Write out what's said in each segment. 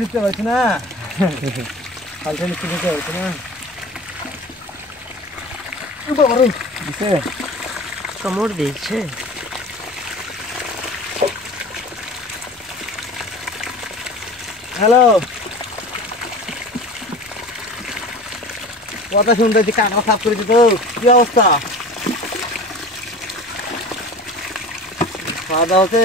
ঢুকতে পারছি না হালকা নিচে ঢুকতে পারছি না দিছে কামড় দিয়েছে হ্যালো কথা শুনতেছি কাকা সাফ করেছি তো কি অবস্থা খাওয়া দাওয়া হচ্ছে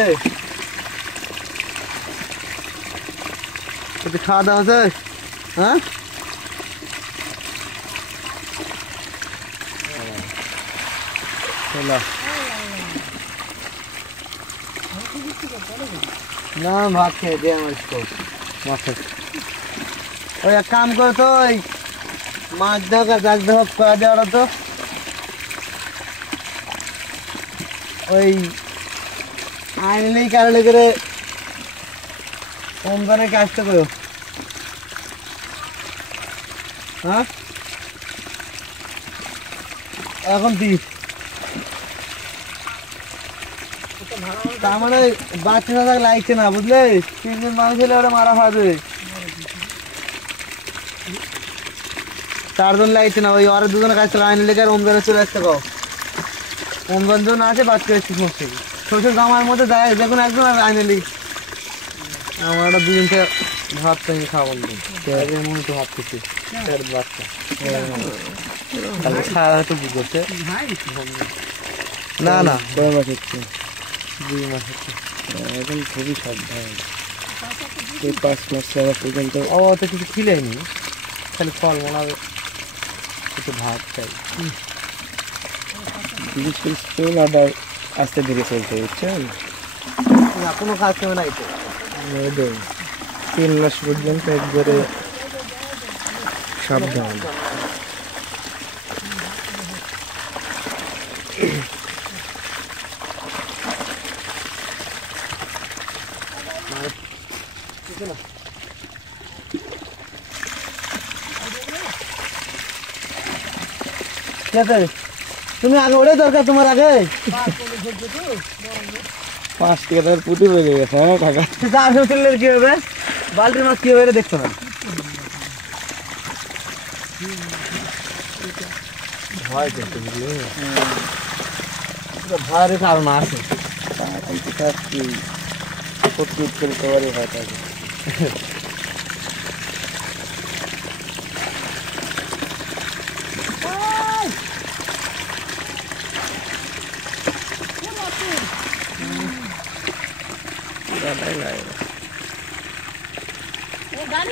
খাওয়া দাওয়া হচ্ছে হ্যাঁ না ভাত খেয়ে দিয়ে আমার ওই এক কাম করে তো ওই মাছ ধাক আর গাছ ধাক করা দেওয়ার তো ওই আইনলেই কারণে করে কোম্পানির কাজটা করো হ্যাঁ এখন দিস তার মানে বাচ্চা লাগছে না বুঝলে 3 জন মানুষ হলে ওরা মারা হবে 4 জন লাগছে না ওই ওরা 2 জনের কাছে আইন লেগে রমজানে চলে আসতে কও রমজান জন আছে বাচ্চা একটু সমস্যা শ্বশুর গামার মধ্যে যায় দেখুন একজন আর আইনে লিখ আমার 2 দিন থেকে ভাত সঙ্গে খাওয়া বন্ধ মনে তো ভাত খেয়েছি বাচ্চা খাওয়া হয়তো বুঝতে না না 2 মাস হচ্ছে 2 মাস হচ্ছে এখন খুবই সাবধান 5 মাস লাগা পর্যন্ত অত কিছু খিলেনি খালি ফল মনে কিছু ভাত চাই স্কুল আবার আস্তে ধীরে চলছে বুঝছেন না কোনো কাজ কেমন নাই তো 3 মাস পর্যন্ত একবারে সাবধান তুমি আগে ওরে দরকার তোমার আগে 5 টাকার পুঁটি হয়ে গেছে হ্যাঁ টাকা কি হবে বালতির মাছ কি হবে দেখতে না ভয় করতে বুঝলে ভয়ের কারণ আছে গাড়ি